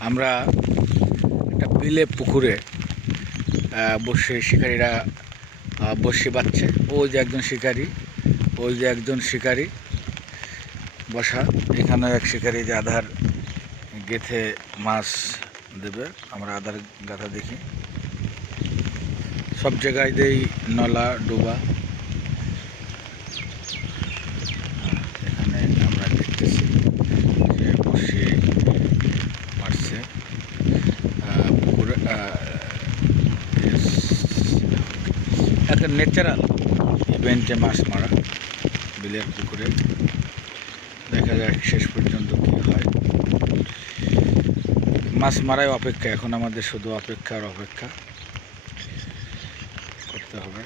আমরা একটা বিলে পুকুরে বসে শিকারীরা বসে বাচ্ছে। ওই যে একজন শিকারী বসা। এখানে এক শিকারী যে আধার গেথে মাছ দেবে। আমরা আধার গাথা দেখি সব জায়গায় দেই, নলা ডোবা। এখানে আমরা দেখতেছি যে বসে মারছে পুকুরে। একটা ন্যাচারাল ইভেন্টে মাছ মারা বিলের পুকুরে। দেখা যাক শেষ পর্যন্ত কী হয়। মাছ মারাই অপেক্ষা, এখন আমাদের শুধু অপেক্ষা আর অপেক্ষা করতে হবে।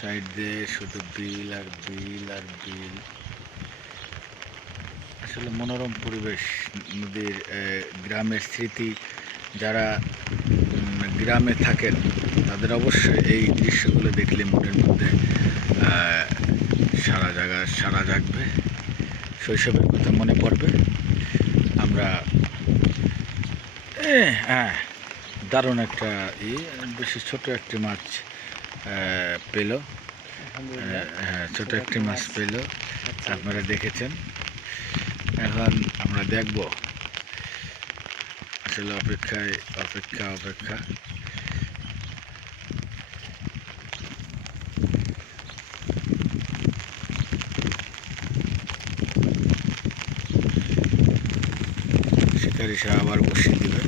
সাইড দিয়ে শুধু বিল আর বিল আর বিল। আসলে মনোরম পরিবেশ, নদীর গ্রামের স্মৃতি। যারা গ্রামে থাকেন তাদের অবশ্যই এই দৃশ্যগুলো দেখলে মনের মধ্যে সারা জাগবে, শৈশবের কথা মনে পড়বে। আমরা হ্যাঁ, দারুণ একটা বেশি ছোট একটি মাছ পেল। হ্যাঁ, ছোট একটি মাছ পেল, আপনারা দেখেছেন। এখন আমরা দেখব, আসলে অপেক্ষা। শিকারি সাহেব আবার বসিয়ে দিবে।